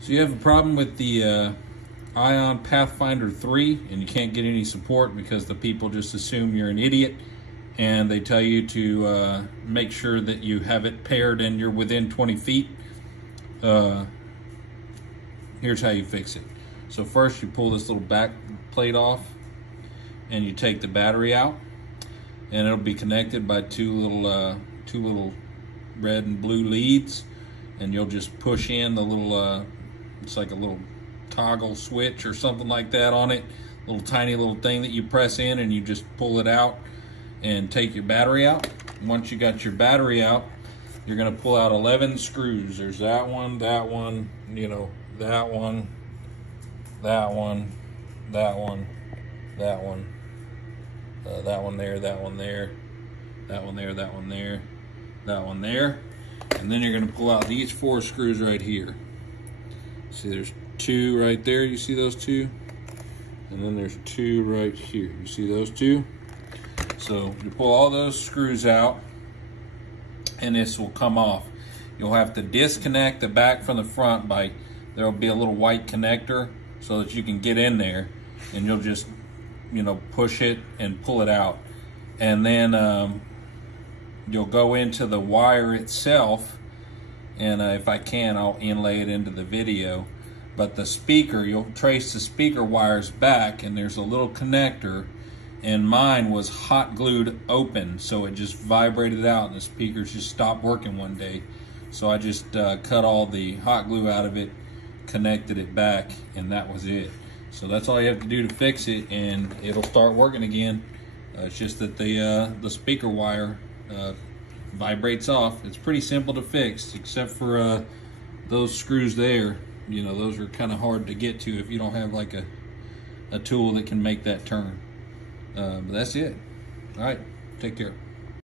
So you have a problem with the Ion Pathfinder 3 and you can't get any support because the people just assume you're an idiot and they tell you to make sure that you have it paired and you're within 20 feet. Here's how you fix it. So first you pull this little back plate off and you take the battery out, and it'll be connected by two little red and blue leads, and you'll just push in the little it's like a little toggle switch or something like that on it, little tiny little thing that you press in, and you just pull it out and take your battery out. And once you got your battery out, you're going to pull out 11 screws. There's that one, you know, that one, that one, that one, that one, that one there, that one there, that one there, that one there, that one there. And then you're going to pull out these 4 screws right here. See, there's 2 right there. You see those 2? And then there's 2 right here. You see those 2? So you pull all those screws out and this will come off. You'll have to disconnect the back from the front by, there'll be a little white connector so that you can get in there, and you'll just, you know, push it and pull it out. And then you'll go into the wire itself, and if I can, I'll inlay it into the video. But the speaker, you'll trace the speaker wires back, and there's a little connector, and mine was hot glued open, so it just vibrated out, and the speakers just stopped working one day. So I just cut all the hot glue out of it, connected it back, and that was it. So that's all you have to do to fix it, and it'll start working again. It's just that the speaker wire vibrates off. It's pretty simple to fix, except for those screws there. You know, those are kind of hard to get to if you don't have like a tool that can make that turn. But that's it. All right, take care.